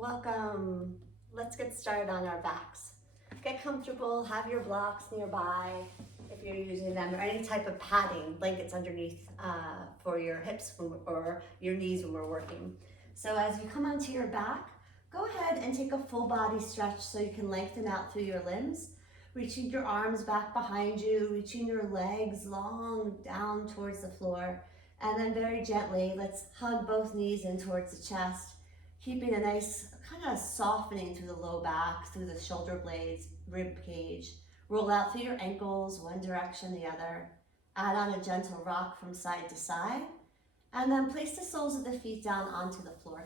Welcome. Let's get started on our backs. Get comfortable, have your blocks nearby if you're using them, or any type of padding, blankets underneath for your hips or your knees when we're working. So as you come onto your back, go ahead and take a full body stretch so you can lengthen out through your limbs. Reaching your arms back behind you, reaching your legs long down towards the floor. And then very gently, let's hug both knees in towards the chest, keeping a nice kind of softening through the low back, through the shoulder blades, rib cage. Roll out through your ankles, one direction, the other. Add on a gentle rock from side to side. And then place the soles of the feet down onto the floor.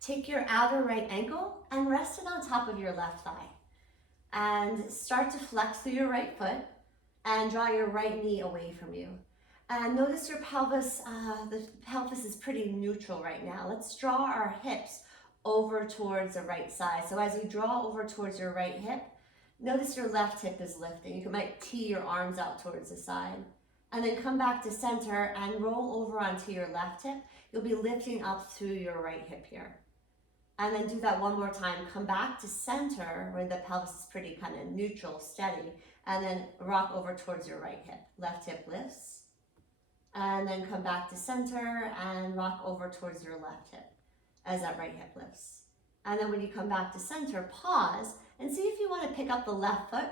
Take your outer right ankle and rest it on top of your left thigh. And start to flex through your right foot and draw your right knee away from you. And notice your pelvis, the pelvis is pretty neutral right now. Let's draw our hips over towards the right side. So as you draw over towards your right hip, notice your left hip is lifting. You might tee your arms out towards the side. And then come back to center and roll over onto your left hip. You'll be lifting up through your right hip here. And then do that one more time. Come back to center where the pelvis is pretty kind of neutral, steady. And then rock over towards your right hip. Left hip lifts. And then come back to center and rock over towards your left hip as that right hip lifts. And then when you come back to center, pause and see if you want to pick up the left foot.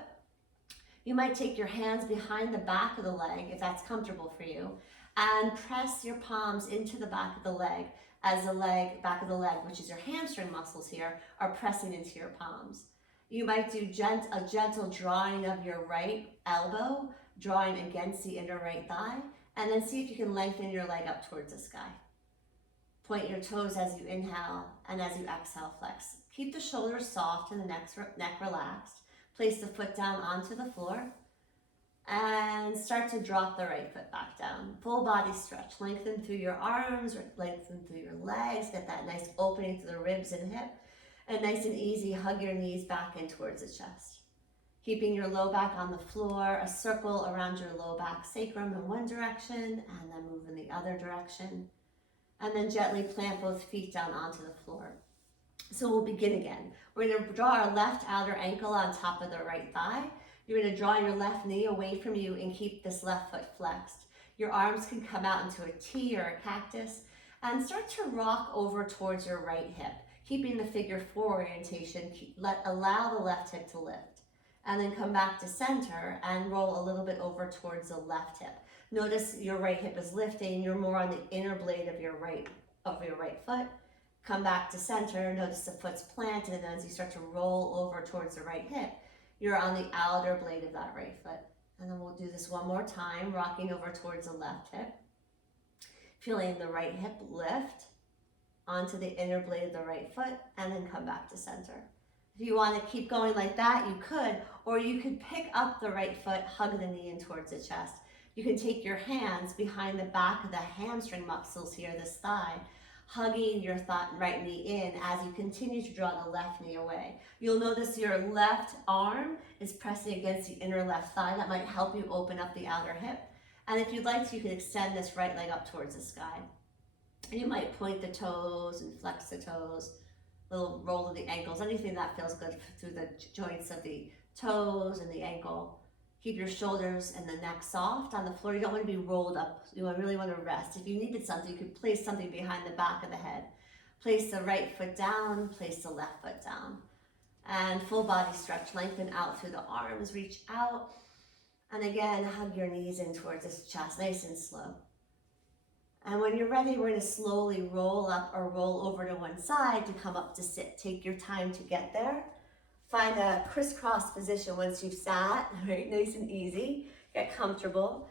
You might take your hands behind the back of the leg if that's comfortable for you, and press your palms into the back of the leg as the back of the leg, which is your hamstring muscles here, are pressing into your palms. You might do a gentle drawing of your right elbow, drawing against the inner right thigh, and then see if you can lengthen your leg up towards the sky. Point your toes as you inhale, and as you exhale, flex. Keep the shoulders soft and the neck relaxed. Place the foot down onto the floor, and start to drop the right foot back down. Full body stretch. Lengthen through your arms, lengthen through your legs. Get that nice opening through the ribs and hip. And nice and easy, hug your knees back in towards the chest. Keeping your low back on the floor, a circle around your low back sacrum in one direction, and then move in the other direction. And then gently plant both feet down onto the floor. So we'll begin again. We're going to draw our left outer ankle on top of the right thigh. You're going to draw your left knee away from you and keep this left foot flexed. Your arms can come out into a T or a cactus, and start to rock over towards your right hip, keeping the figure 4 orientation. Allow the left hip to lift. And then come back to center and roll a little bit over towards the left hip. Notice your right hip is lifting. You're more on the inner blade of your right foot. Come back to center. Notice the foot's planted, and as you start to roll over towards the right hip, you're on the outer blade of that right foot. And then we'll do this one more time, rocking over towards the left hip. Feeling the right hip lift onto the inner blade of the right foot, and then come back to center. If you want to keep going like that, you could, or you could pick up the right foot, hug the knee in towards the chest. You can take your hands behind the back of the hamstring muscles here, this thigh, hugging your right knee in as you continue to draw the left knee away. You'll notice your left arm is pressing against the inner left thigh. That might help you open up the outer hip. And if you'd like to, you can extend this right leg up towards the sky. And you might point the toes and flex the toes. Little roll of the ankles, anything that feels good through the joints of the toes and the ankle. Keep your shoulders and the neck soft on the floor. You don't want to be rolled up. You really want to rest. If you needed something, you could place something behind the back of the head. Place the right foot down, place the left foot down. And full body stretch, lengthen out through the arms, reach out. And again, hug your knees in towards the chest, nice and slow. And when you're ready, we're going to slowly roll up or roll over to one side to come up to sit. Take your time to get there. Find a crisscross position once you've sat, right? Nice and easy. Get comfortable.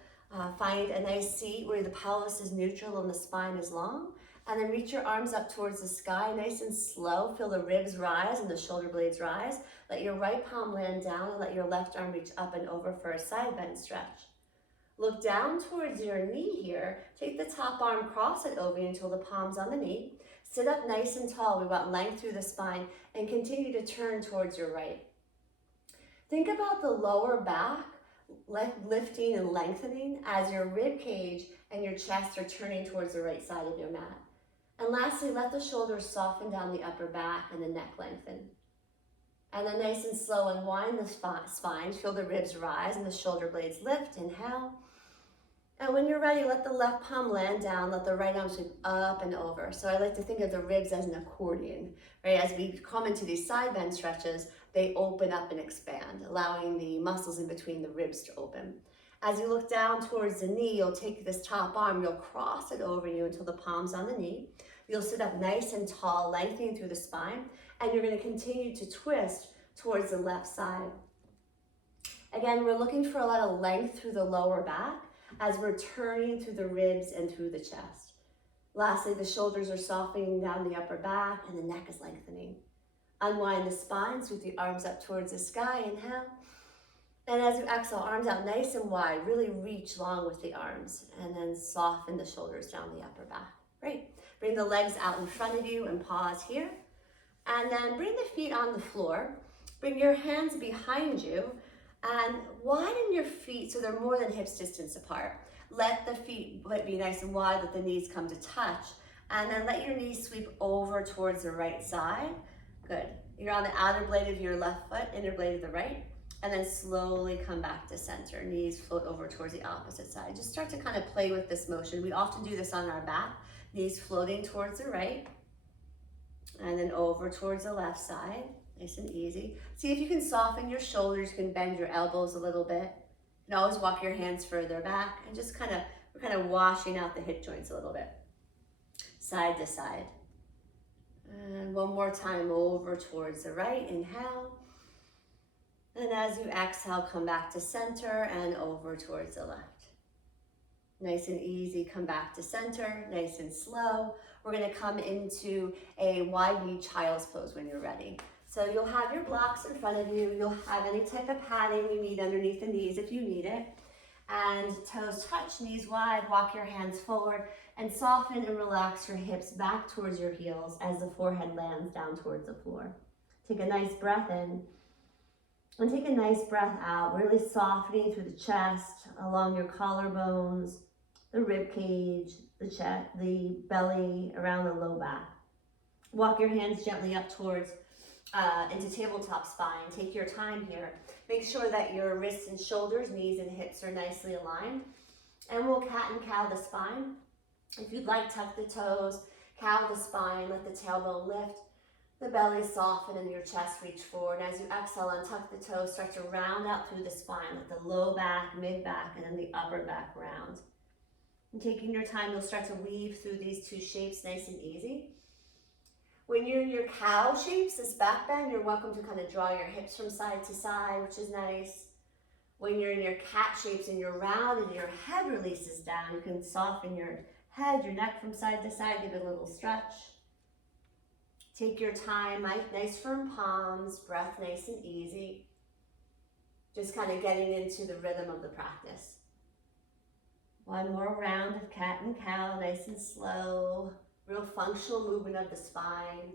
Find a nice seat where the pelvis is neutral and the spine is long. And then reach your arms up towards the sky, nice and slow. Feel the ribs rise and the shoulder blades rise. Let your right palm land down and let your left arm reach up and over for a side bend stretch. Look down towards your knee here. Take the top arm, cross it over until the palm's on the knee. Sit up nice and tall. We want length through the spine, and continue to turn towards your right. Think about the lower back lifting and lengthening as your rib cage and your chest are turning towards the right side of your mat. And lastly, let the shoulders soften down the upper back and the neck lengthen. And then nice and slow, unwind the spine, feel the ribs rise and the shoulder blades lift, inhale. And when you're ready, let the left palm land down, let the right arm sweep up and over. So I like to think of the ribs as an accordion, right? As we come into these side bend stretches, they open up and expand, allowing the muscles in between the ribs to open. As you look down towards the knee, you'll take this top arm, you'll cross it over you until the palm's on the knee. You'll sit up nice and tall, lengthening through the spine, and you're going to continue to twist towards the left side. Again, we're looking for a lot of length through the lower back as we're turning through the ribs and through the chest. Lastly, the shoulders are softening down the upper back and the neck is lengthening. Unwind the spine, sweep the arms up towards the sky, inhale. And as you exhale, arms out nice and wide, really reach long with the arms, and then soften the shoulders down the upper back. Great. Bring the legs out in front of you and pause here. And then bring the feet on the floor. Bring your hands behind you and widen your feet so they're more than hips distance apart. Let the feet be nice and wide, let the knees come to touch, and then let your knees sweep over towards the right side. Good. You're on the outer blade of your left foot, inner blade of the right, and then slowly come back to center. Knees float over towards the opposite side. Just start to kind of play with this motion. We often do this on our back. Knees floating towards the right, and then over towards the left side. Nice and easy. See if you can soften your shoulders, you can bend your elbows a little bit. You can always walk your hands further back and just we're kind of washing out the hip joints a little bit. Side to side. And one more time over towards the right, inhale. And as you exhale, come back to center and over towards the left. Nice and easy, come back to center, nice and slow. We're gonna come into a wide knee child's pose when you're ready. So you'll have your blocks in front of you. You'll have any type of padding you need underneath the knees if you need it. And toes touch, knees wide, walk your hands forward and soften and relax your hips back towards your heels as the forehead lands down towards the floor. Take a nice breath in and take a nice breath out, really softening through the chest, along your collarbones, the rib cage, the chest, the belly, around the low back. Walk your hands gently up towards into tabletop spine. Take your time here. Make sure that your wrists and shoulders, knees and hips are nicely aligned. And we'll cat and cow the spine. If you'd like, tuck the toes, cow the spine, let the tailbone lift, the belly soften and your chest reach forward. As you exhale, untuck the toes, start to round out through the spine. Let the low back, mid back, and then the upper back round. And taking your time, you'll start to weave through these two shapes nice and easy. When you're in your cow shapes, this back bend, you're welcome to kind of draw your hips from side to side, which is nice. When you're in your cat shapes and you're round and your head releases down, you can soften your head, your neck from side to side, give it a little stretch. Take your time, nice firm palms, breath nice and easy. Just kind of getting into the rhythm of the practice. One more round of cat and cow, nice and slow. Real functional movement of the spine.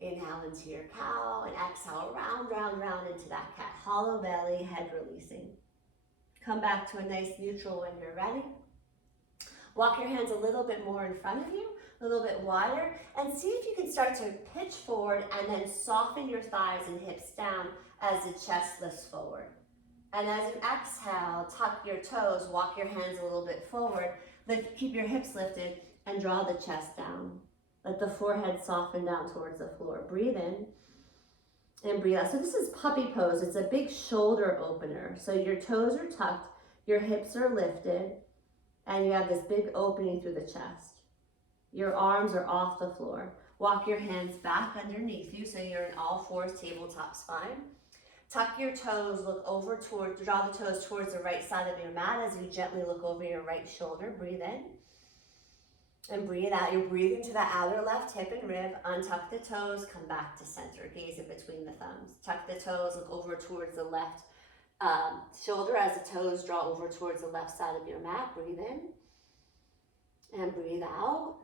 Inhale into your cow and exhale, round, round, round into that cat. Hollow belly, head releasing. Come back to a nice neutral when you're ready. Walk your hands a little bit more in front of you, a little bit wider, and see if you can start to pitch forward and then soften your thighs and hips down as the chest lifts forward. And as you exhale, tuck your toes, walk your hands a little bit forward, keep your hips lifted, and draw the chest down. Let the forehead soften down towards the floor. Breathe in and breathe out. So this is puppy pose. It's a big shoulder opener. So your toes are tucked, your hips are lifted, and you have this big opening through the chest. Your arms are off the floor. Walk your hands back underneath you so you're in all fours, tabletop spine. Tuck your toes, draw the toes towards the right side of your mat as you gently look over your right shoulder. Breathe in. And breathe out. You're breathing to the outer left hip and rib. Untuck the toes, come back to center. Gaze in between the thumbs. Tuck the toes, look over towards the left shoulder as the toes draw over towards the left side of your mat. Breathe in and breathe out.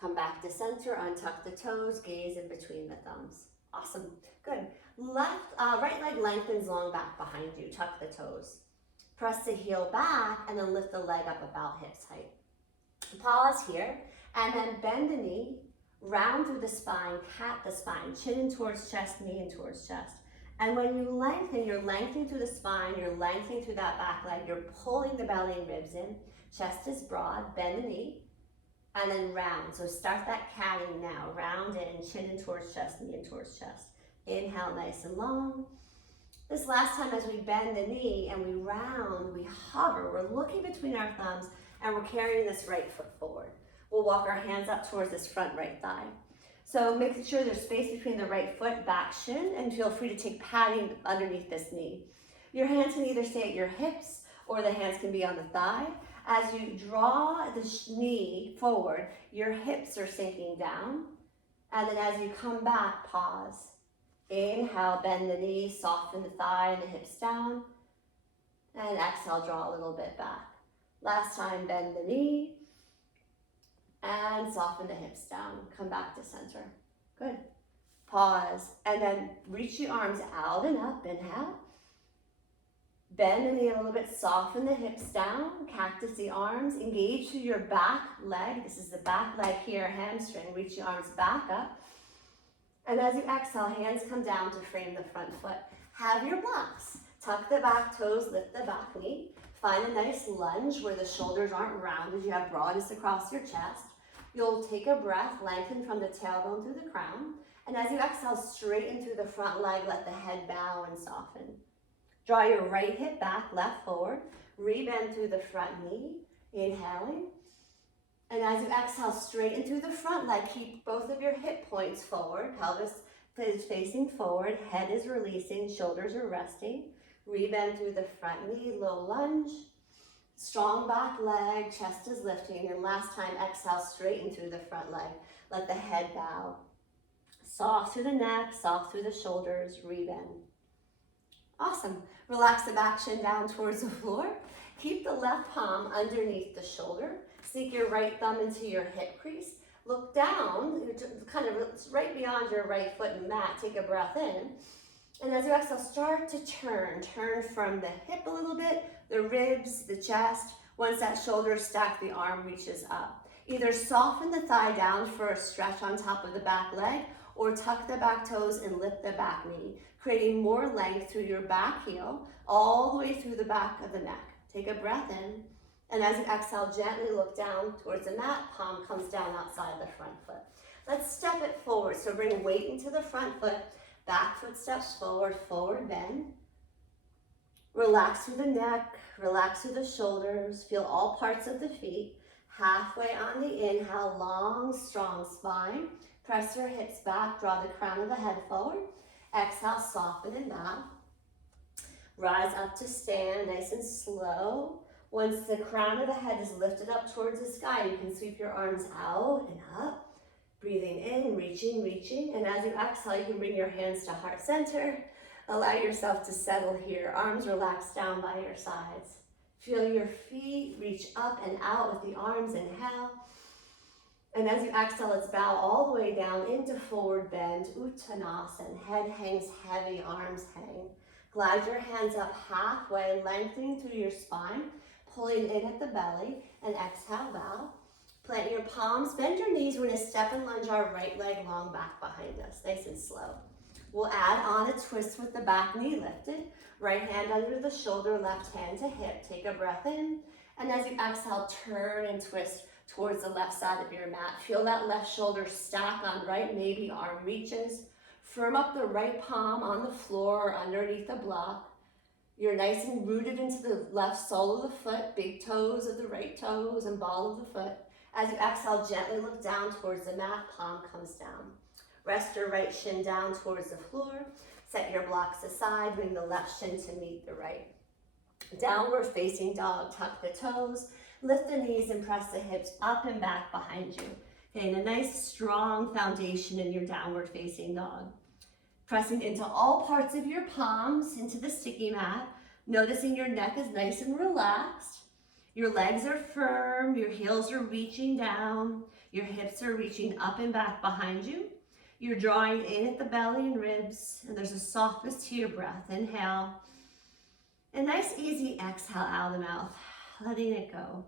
Come back to center, untuck the toes, gaze in between the thumbs. Awesome, good. Right leg lengthens long back behind you. Tuck the toes. Press the heel back and then lift the leg up about hips height. Pause here And then bend the knee, round through the spine, cat the spine, chin in towards chest, knee in towards chest. And when you lengthen, you're lengthening through the spine, you're lengthening through that back leg, you're pulling the belly and ribs in, chest is broad, bend the knee, and then round. So start that catting now, round in, chin in towards chest, knee in towards chest. Inhale, nice and long. This last time as we bend the knee and we round, we hover, we're looking between our thumbs and we're carrying this right foot forward. We'll walk our hands up towards this front right thigh. So making sure there's space between the right foot, back shin, and feel free to take padding underneath this knee. Your hands can either stay at your hips or the hands can be on the thigh. As you draw the knee forward, your hips are sinking down. And then as you come back, pause. Inhale, bend the knee, soften the thigh and the hips down. And exhale, draw a little bit back. Last time, bend the knee. And soften the hips down. Come back to center. Good. Pause. And then reach the arms out and up. Inhale. Bend the knee a little bit. Soften the hips down. Cactus the arms. Engage through your back leg. This is the back leg here, hamstring. Reach the arms back up. And as you exhale, hands come down to frame the front foot. Have your blocks. Tuck the back toes, lift the back knee. Find a nice lunge where the shoulders aren't rounded. You have broadness across your chest. You'll take a breath, lengthen from the tailbone through the crown. And as you exhale, straighten through the front leg, let the head bow and soften. Draw your right hip back, left forward. Rebend through the front knee, inhaling. And as you exhale, straighten through the front leg. Keep both of your hip points forward. Pelvis is facing forward. Head is releasing. Shoulders are resting. Rebend through the front knee. Low lunge. Strong back leg. Chest is lifting. And last time, exhale, straighten through the front leg. Let the head bow. Soft through the neck. Soft through the shoulders. Rebend. Awesome. Relax the back shin down towards the floor. Keep the left palm underneath the shoulder. Sneak your right thumb into your hip crease. Look down, kind of right beyond your right foot and mat. Take a breath in. And as you exhale, start to turn. Turn from the hip a little bit, the ribs, the chest. Once that shoulder stacked, the arm reaches up. Either soften the thigh down for a stretch on top of the back leg, or tuck the back toes and lift the back knee, creating more length through your back heel, all the way through the back of the neck. Take a breath in. And as you exhale, gently look down towards the mat, palm comes down outside the front foot. Let's step it forward. So bring weight into the front foot, back foot steps forward, forward bend. Relax through the neck, relax through the shoulders, feel all parts of the feet. Halfway on the inhale, long, strong spine. Press your hips back, draw the crown of the head forward. Exhale, soften and bow. Rise up to stand, nice and slow. Once the crown of the head is lifted up towards the sky, you can sweep your arms out and up. Breathing in, reaching, reaching. And as you exhale, you can bring your hands to heart center. Allow yourself to settle here. Arms relax down by your sides. Feel your feet reach up and out with the arms. Inhale. And as you exhale, let's bow all the way down into forward bend, Uttanasana. Head hangs heavy, arms hang. Glide your hands up halfway, lengthening through your spine. Pulling in at the belly, and exhale, bow. Plant your palms, bend your knees. We're gonna step and lunge our right leg long back behind us, nice and slow. We'll add on a twist with the back knee lifted. Right hand under the shoulder, left hand to hip. Take a breath in, and as you exhale, turn and twist towards the left side of your mat. Feel that left shoulder stack on right, maybe arm reaches. Firm up the right palm on the floor or underneath the block. You're nice and rooted into the left sole of the foot, big toes of the right toes and ball of the foot. As you exhale, gently look down towards the mat, palm comes down. Rest your right shin down towards the floor. Set your blocks aside, bring the left shin to meet the right. Downward facing dog, tuck the toes, lift the knees and press the hips up and back behind you. Okay, and a nice strong foundation in your downward facing dog. Pressing into all parts of your palms into the sticky mat, noticing your neck is nice and relaxed. Your legs are firm, your heels are reaching down, your hips are reaching up and back behind you. You're drawing in at the belly and ribs, and there's a softness to your breath. Inhale. A nice easy exhale out of the mouth, letting it go.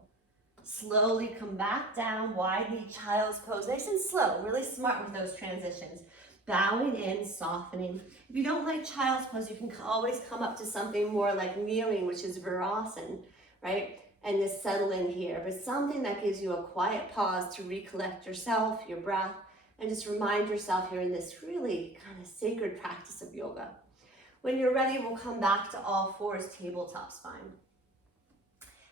Slowly come back down, wide knee, child's pose, nice and slow, really smart with those transitions. Bowing in, softening. If you don't like child's pose, you can always come up to something more like kneeling, which is Virasana, right? And just settle in here, but something that gives you a quiet pause to recollect yourself, your breath, and just remind yourself you're in this really kind of sacred practice of yoga. When you're ready, we'll come back to all fours, tabletop spine.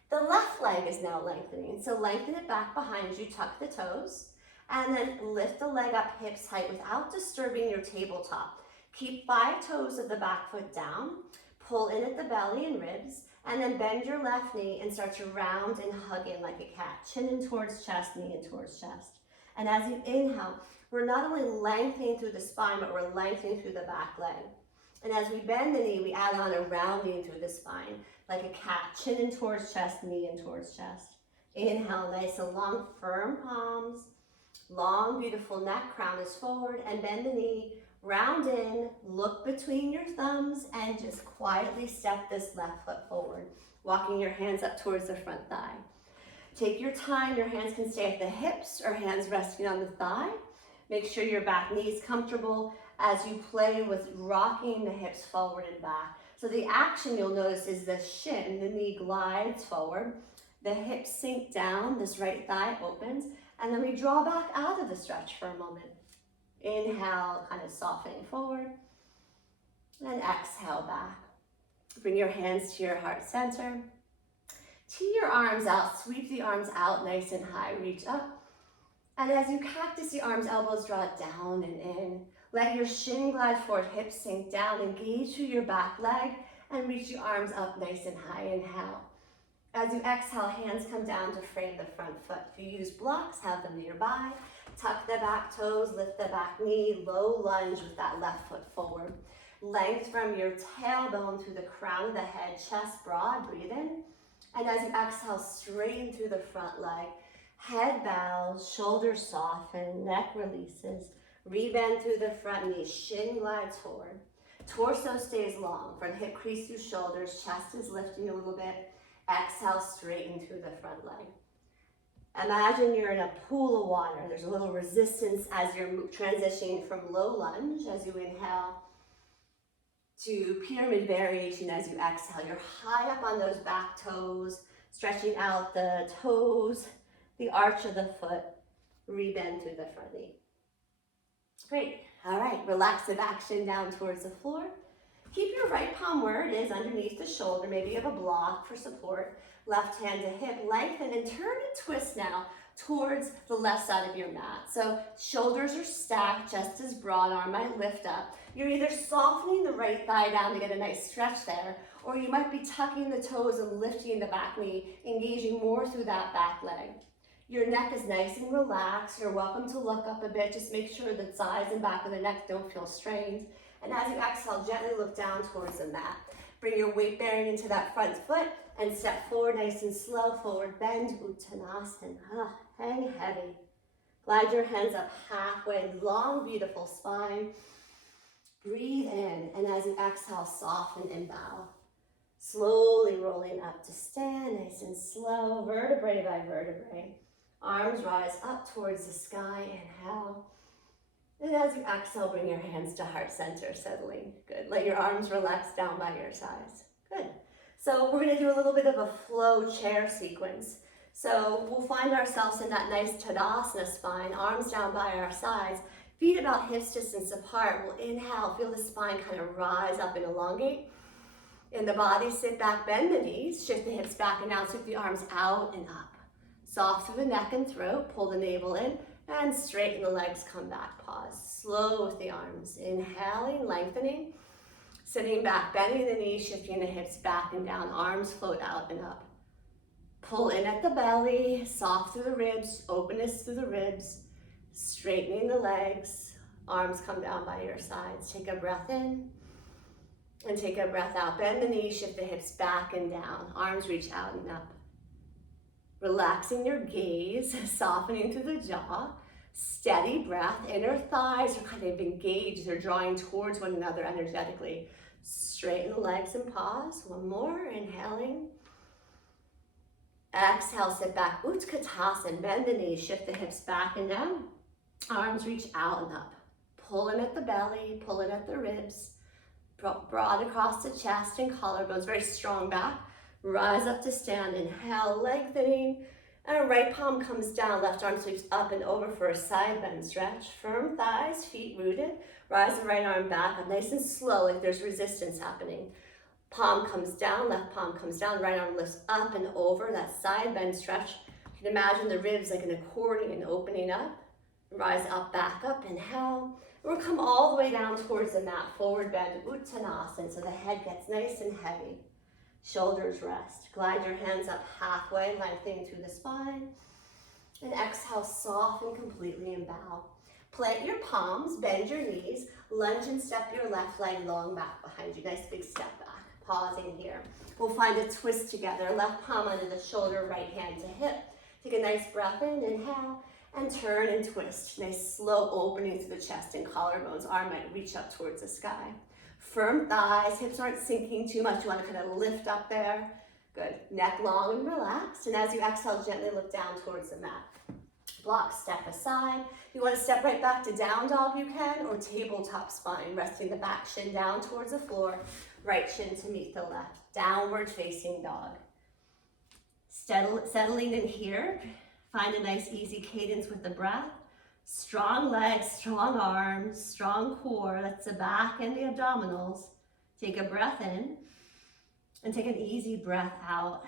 The left leg is now lengthening, so lengthen it back behind you, tuck the toes, and then lift the leg up hips height without disturbing your tabletop. Keep 5 toes of the back foot down, pull in at the belly and ribs, and then bend your left knee and start to round and hug in like a cat. Chin in towards chest, knee in towards chest. And as you inhale, we're not only lengthening through the spine, but we're lengthening through the back leg. And as we bend the knee, we add on a rounding through the spine, like a cat. Chin in towards chest, knee in towards chest. Inhale, nice and long, firm palms. Long, beautiful neck, crown is forward, and bend the knee, round in, look between your thumbs, and just quietly step this left foot forward, walking your hands up towards the front thigh. Take your time, your hands can stay at the hips or hands resting on the thigh. Make sure your back knee is comfortable as you play with rocking the hips forward and back. So the action you'll notice is the shin, the knee glides forward, the hips sink down, this right thigh opens, and then we draw back out of the stretch for a moment. Inhale, kind of softening forward, and exhale back. Bring your hands to your heart center. Tee your arms out, sweep the arms out nice and high, reach up. And as you cactus the arms, elbows draw down and in. Let your shin glide forward, hips sink down, engage through your back leg, and reach your arms up nice and high. Inhale. As you exhale, hands come down to frame the front foot. If you use blocks, have them nearby. Tuck the back toes, lift the back knee, low lunge with that left foot forward. Length from your tailbone through the crown of the head, chest broad, breathe in. And as you exhale, straighten through the front leg. Head bows, shoulders soften, neck releases. Rebend through the front knee, shin glides forward. Torso stays long, from hip crease through shoulders, chest is lifting a little bit. Exhale, straighten through the front leg. Imagine you're in a pool of water. There's a little resistance as you're transitioning from low lunge as you inhale to pyramid variation as you exhale. You're high up on those back toes, stretching out the toes, the arch of the foot, rebend through the front knee. Great. All right, relax the back shin down towards the floor. Keep your right palm where it is underneath the shoulder. Maybe you have a block for support. Left hand to hip, lengthen and turn and twist now towards the left side of your mat. So shoulders are stacked, chest is broad, arm might lift up. You're either softening the right thigh down to get a nice stretch there, or you might be tucking the toes and lifting the back knee, engaging more through that back leg. Your neck is nice and relaxed. You're welcome to look up a bit. Just make sure the sides and back of the neck don't feel strained. And as you exhale, gently look down towards the mat. Bring your weight bearing into that front foot and step forward nice and slow, forward bend, Uttanasana. Hang heavy. Glide your hands up halfway, long, beautiful spine. Breathe in, and as you exhale, soften and bow. Slowly rolling up to stand, nice and slow, vertebrae by vertebrae. Arms rise up towards the sky, inhale. And as you exhale, bring your hands to heart center, settling. Good. Let your arms relax down by your sides. Good. So we're going to do a little bit of a flow chair sequence. So we'll find ourselves in that nice Tadasana spine, arms down by our sides, feet about hips distance apart. We'll inhale, feel the spine kind of rise up and elongate. In the body, sit back, bend the knees, shift the hips back and down, sweep the arms out and up. Soft through the neck and throat, pull the navel in, and straighten the legs, come back, pause. Slow with the arms, inhaling, lengthening, sitting back, bending the knees, shifting the hips back and down, arms float out and up. Pull in at the belly, soft through the ribs, openness through the ribs, straightening the legs, arms come down by your sides. Take a breath in, and take a breath out. Bend the knees, shift the hips back and down, arms reach out and up. Relaxing your gaze, softening through the jaw, steady breath, inner thighs are kind of engaged, they're drawing towards one another energetically. Straighten the legs and pause, one more, inhaling. Exhale, sit back, Utkatasana, bend the knees, shift the hips back and down. Arms reach out and up. Pulling at the belly, pulling at the ribs. Broad across the chest and collarbones, very strong back. Rise up to stand, inhale, lengthening. And right palm comes down, left arm sweeps up and over for a side bend stretch. Firm thighs, feet rooted. Rise the right arm back up nice and slow, like there's resistance happening. Palm comes down, left palm comes down, right arm lifts up and over, that side bend stretch. You can imagine the ribs like an accordion opening up. Rise up, back up, inhale. We'll come all the way down towards the mat, forward bend, Uttanasana, so the head gets nice and heavy. Shoulders rest. Glide your hands up halfway, lengthening through the spine. And exhale, soften completely and bow. Plant your palms, bend your knees, lunge and step your left leg long back behind you. Nice big step back. Pausing here. We'll find a twist together. Left palm under the shoulder, right hand to hip. Take a nice breath in, inhale, and turn and twist. Nice slow opening through the chest and collarbones. Arm might reach up towards the sky. Firm thighs, hips aren't sinking too much. You want to kind of lift up there. Good. Neck long and relaxed. And as you exhale, gently look down towards the mat. Block, step aside. If you want to step right back to down dog, you can, or tabletop spine, resting the back shin down towards the floor, right shin to meet the left. Downward facing dog. Settling in here. Find a nice easy cadence with the breath. Strong legs, strong arms, strong core. That's the back and the abdominals. Take a breath in and take an easy breath out.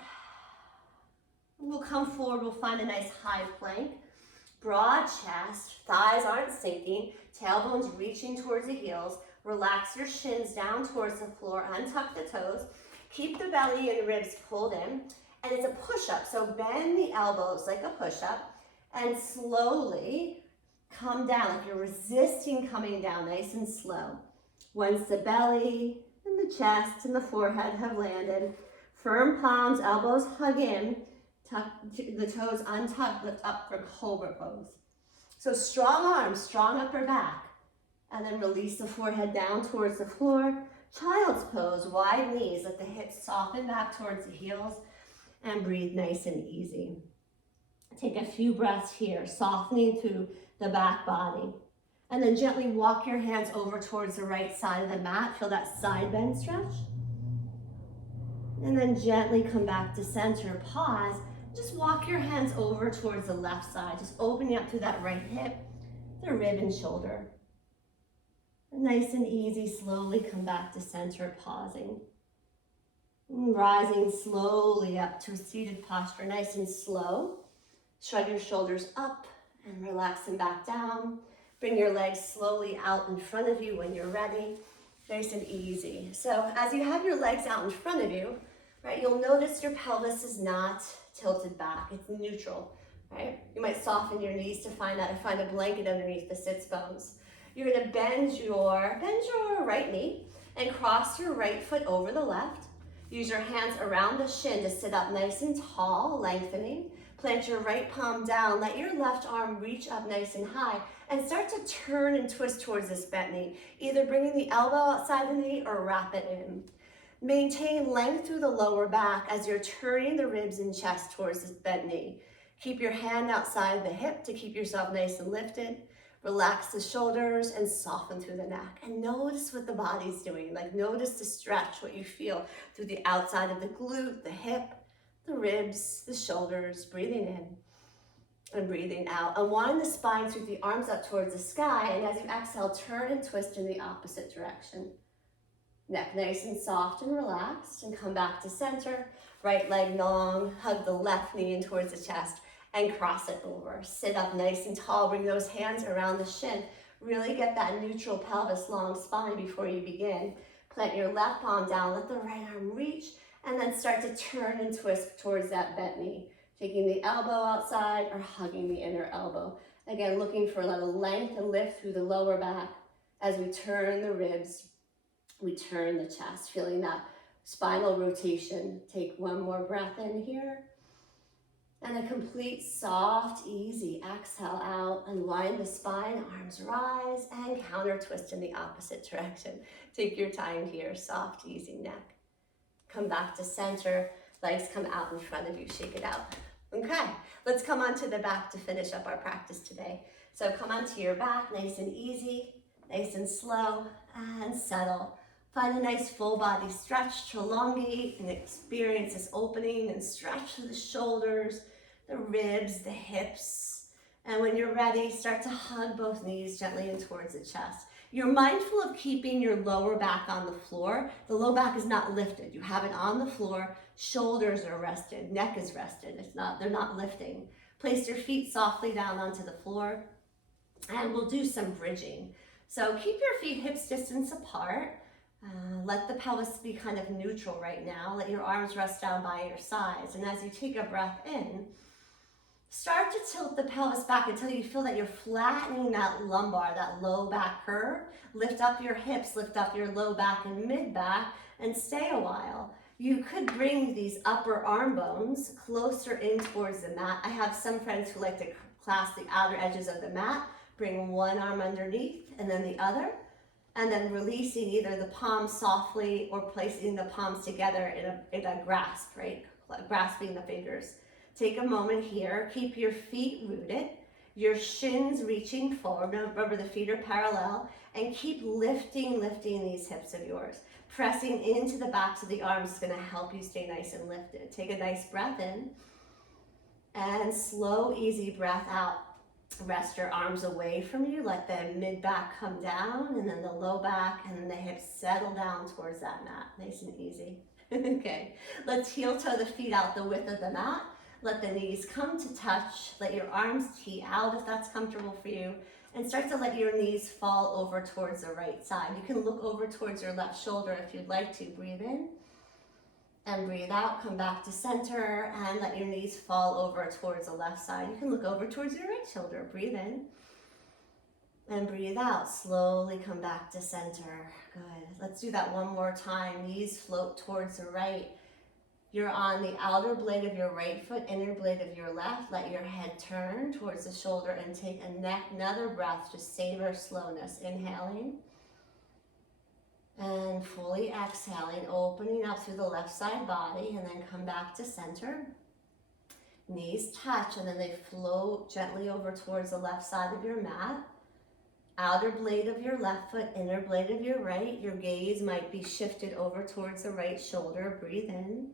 We'll come forward, we'll find a nice high plank. Broad chest, thighs aren't sinking, tailbones reaching towards the heels. Relax your shins down towards the floor, untuck the toes. Keep the belly and ribs pulled in. And it's a push-up, so bend the elbows like a push-up and slowly come down, like you're resisting coming down, nice and slow. Once the belly and the chest and the forehead have landed, firm palms, elbows hug in, tuck the toes untucked, lift up for cobra pose. So strong arms, strong upper back, and then release the forehead down towards the floor. Child's pose, wide knees, let the hips soften back towards the heels, and breathe nice and easy. Take a few breaths here, softening through the back body. And then gently walk your hands over towards the right side of the mat. Feel that side bend stretch. And then gently come back to center, pause. Just walk your hands over towards the left side, just opening up through that right hip, the rib and shoulder. Nice and easy, slowly come back to center, pausing. Rising slowly up to a seated posture, nice and slow. Shrug your shoulders up and relax them back down. Bring your legs slowly out in front of you when you're ready. Nice and easy. So as you have your legs out in front of you, right, you'll notice your pelvis is not tilted back. It's neutral, right? You might soften your knees to find that, or find a blanket underneath the sits bones. You're gonna bend your right knee and cross your right foot over the left. Use your hands around the shin to sit up nice and tall, lengthening. Plant your right palm down. Let your left arm reach up nice and high and start to turn and twist towards this bent knee, either bringing the elbow outside the knee or wrap it in. Maintain length through the lower back as you're turning the ribs and chest towards this bent knee. Keep your hand outside the hip to keep yourself nice and lifted. Relax the shoulders and soften through the neck. And notice what the body's doing. Like notice the stretch, what you feel through the outside of the glute, the hip, the ribs, the shoulders. Breathing in and breathing out. Unwind the spine, sweep the arms up towards the sky. And as you exhale, turn and twist in the opposite direction. Neck nice and soft and relaxed. And come back to center. Right leg long. Hug the left knee in towards the chest. And cross it over. Sit up nice and tall. Bring those hands around the shin. Really get that neutral pelvis, long spine before you begin. Plant your left palm down. Let the right arm reach. And then start to turn and twist towards that bent knee. Taking the elbow outside or hugging the inner elbow. Again, looking for a little length and lift through the lower back as we turn the ribs. We turn the chest. Feeling that spinal rotation. Take one more breath in here. And a complete, soft, easy exhale out. Unwind the spine, arms rise, and counter twist in the opposite direction. Take your time here, soft, easy neck. Come back to center. Legs come out in front of you, shake it out. Okay, let's come onto the back to finish up our practice today. So come onto your back, nice and easy, nice and slow, and settle. Find a nice full body stretch to elongate and experience this opening and stretch through the shoulders, the ribs, the hips. And when you're ready, start to hug both knees gently in towards the chest. You're mindful of keeping your lower back on the floor. The low back is not lifted. You have it on the floor, shoulders are rested, neck is rested. They're not lifting. Place your feet softly down onto the floor, and we'll do some bridging. So keep your feet hips distance apart. Let the pelvis be kind of neutral right now. Let your arms rest down by your sides. And as you take a breath in, start to tilt the pelvis back until you feel that you're flattening that lumbar, that low back curve. Lift up your hips, lift up your low back and mid back, and stay a while. You could bring these upper arm bones closer in towards the mat. I have some friends who like to clasp the outer edges of the mat. Bring one arm underneath and then the other, and then releasing either the palms softly or placing the palms together in a grasp, right? Grasping the fingers. Take a moment here, keep your feet rooted, your shins reaching forward. Remember the feet are parallel, and keep lifting these hips of yours. Pressing into the backs of the arms is gonna help you stay nice and lifted. Take a nice breath in, and slow, easy breath out. Rest your arms away from you, let the mid back come down, and then the low back, and then the hips settle down towards that mat, nice and easy. Okay, let's heel toe the feet out the width of the mat. Let the knees come to touch. Let your arms tee out if that's comfortable for you. And start to let your knees fall over towards the right side. You can look over towards your left shoulder if you'd like to. Breathe in and breathe out. Come back to center and let your knees fall over towards the left side. You can look over towards your right shoulder. Breathe in and breathe out. Slowly come back to center. Good. Let's do that one more time. Knees float towards the right. You're on the outer blade of your right foot, inner blade of your left. Let your head turn towards the shoulder and take another breath. Just savor slowness. Inhaling and fully exhaling, opening up through the left side body, and then come back to center. Knees touch and then they float gently over towards the left side of your mat. Outer blade of your left foot, inner blade of your right. Your gaze might be shifted over towards the right shoulder. Breathe in.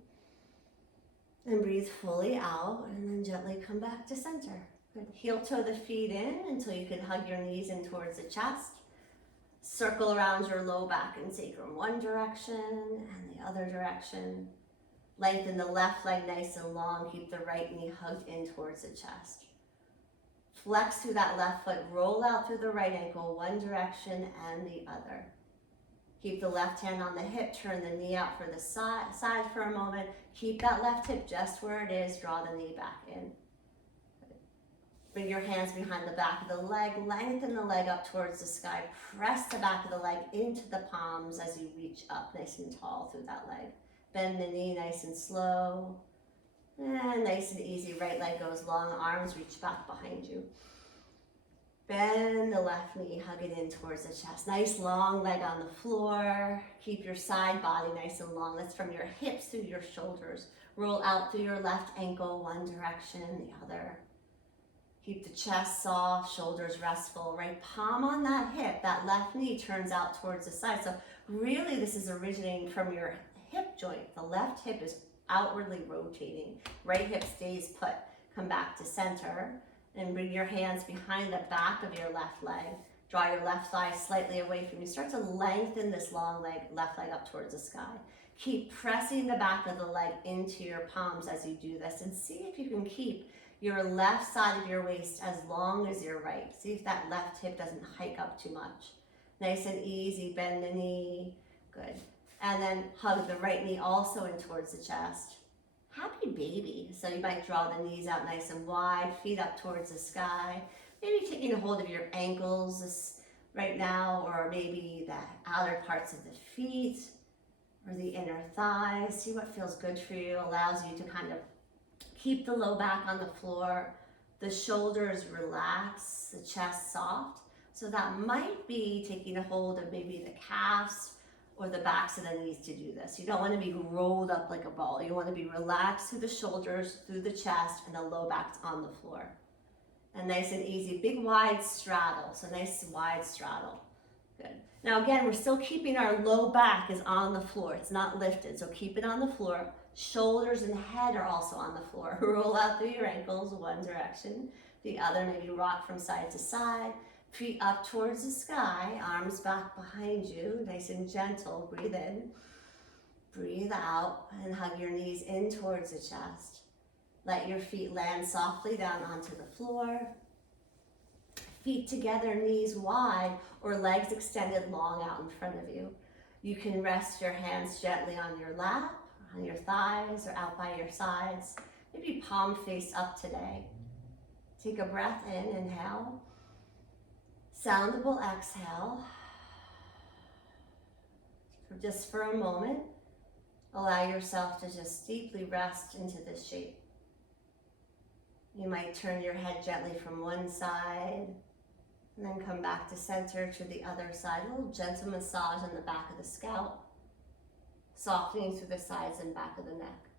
And breathe fully out, and then gently come back to center. Good. Heel toe the feet in until you can hug your knees in towards the chest. Circle around your low back and sacrum one direction and the other direction. Lengthen the left leg nice and long. Keep the right knee hugged in towards the chest. Flex through that left foot. Roll out through the right ankle one direction and the other. Keep the left hand on the hip, turn the knee out for the side for a moment. Keep that left hip just where it is, draw the knee back in. Bring your hands behind the back of the leg, lengthen the leg up towards the sky. Press the back of the leg into the palms as you reach up nice and tall through that leg. Bend the knee nice and slow. And nice and easy, right leg goes long, arms reach back behind you. Bend the left knee, hug it in towards the chest. Nice long leg on the floor. Keep your side body nice and long. That's from your hips through your shoulders. Roll out through your left ankle, one direction, the other. Keep the chest soft, shoulders restful. Right palm on that hip, that left knee turns out towards the side. So really this is originating from your hip joint. The left hip is outwardly rotating. Right hip stays put. Come back to center. And bring your hands behind the back of your left leg. Draw your left thigh slightly away from you. Start to lengthen this long leg, left leg up towards the sky. Keep pressing the back of the leg into your palms as you do this. And see if you can keep your left side of your waist as long as your right. See if that left hip doesn't hike up too much. Nice and easy, bend the knee. Good. And then hug the right knee also in towards the chest. Happy baby. So you might draw the knees out nice and wide, feet up towards the sky. Maybe taking a hold of your ankles right now, or maybe the outer parts of the feet or the inner thighs. See what feels good for you. Allows you to kind of keep the low back on the floor, the shoulders relax, the chest soft. So that might be taking a hold of maybe the calves or the backs of the knees to do this. You don't want to be rolled up like a ball. You want to be relaxed through the shoulders, through the chest, and the low back's on the floor. And nice and easy, big wide straddle. So nice wide straddle. Good. Now again, we're still keeping our low back is on the floor. It's not lifted, so keep it on the floor. Shoulders and head are also on the floor. Roll out through your ankles, one direction. The other, maybe rock from side to side. Feet up towards the sky, arms back behind you, nice and gentle. Breathe in, breathe out, and hug your knees in towards the chest. Let your feet land softly down onto the floor. Feet together, knees wide, or legs extended long out in front of you. You can rest your hands gently on your lap, on your thighs, or out by your sides. Maybe palm face up today. Take a breath in, inhale. Soundable exhale. Just for a moment, allow yourself to just deeply rest into this shape. You might turn your head gently from one side and then come back to center to the other side. A little gentle massage on the back of the scalp, softening through the sides and back of the neck.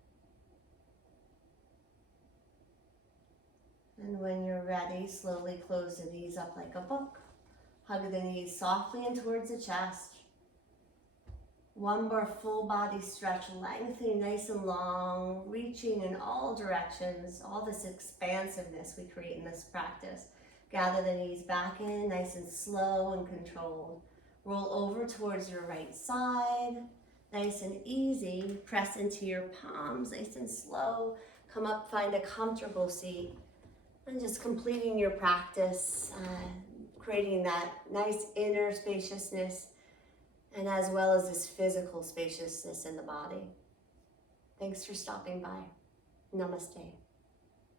And when you're ready, slowly close the knees up like a book. Hug the knees softly in towards the chest. One more full body stretch, lengthening nice and long, reaching in all directions, all this expansiveness we create in this practice. Gather the knees back in, nice and slow and controlled. Roll over towards your right side, nice and easy. Press into your palms, nice and slow. Come up, find a comfortable seat, and just completing your practice, creating that nice inner spaciousness, and as well as this physical spaciousness in the body. Thanks for stopping by. Namaste.